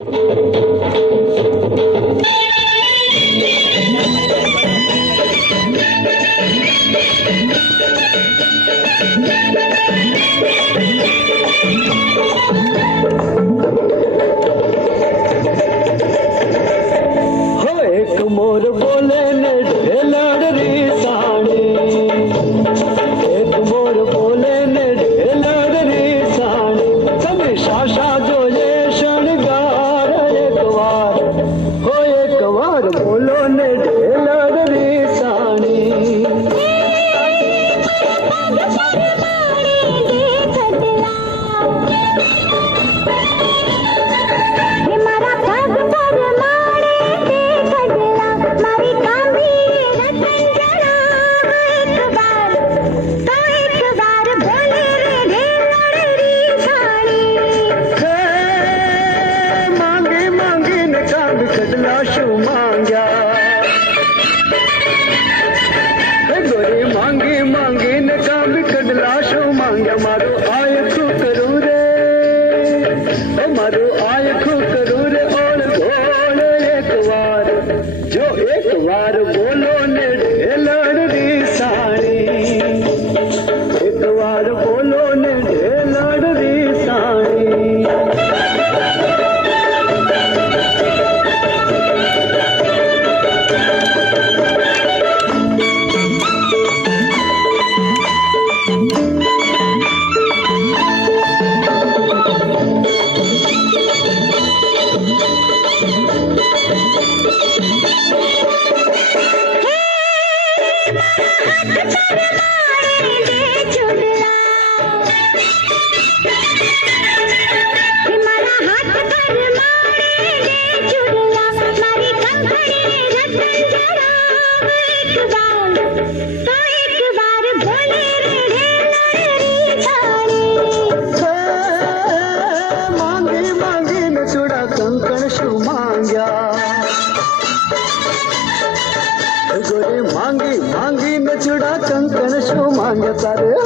मोर बोले ने ढेलड़ री साड़ी, एक मोर बोले ने ढेलड़ री साड़ी, તમે શાશા જોઈએ શણગાર એક વાર બોલો ને ઢેલડ રી સાણી. શું માંગ્યા ગોરી માંગી માંગીને કાબી કડલા શું માંગ્યા મારું આયખું કરું રે મારું આયખું કરું રે ઓળ ગોળ એક વાર બોલો ને ઢેલડ રી સાણી, એક વાર બોલો ને ઢેલડ રી સાણી. ગોરી માંગી માંગી ને ચૂડા કંકણ શું માંગે તારે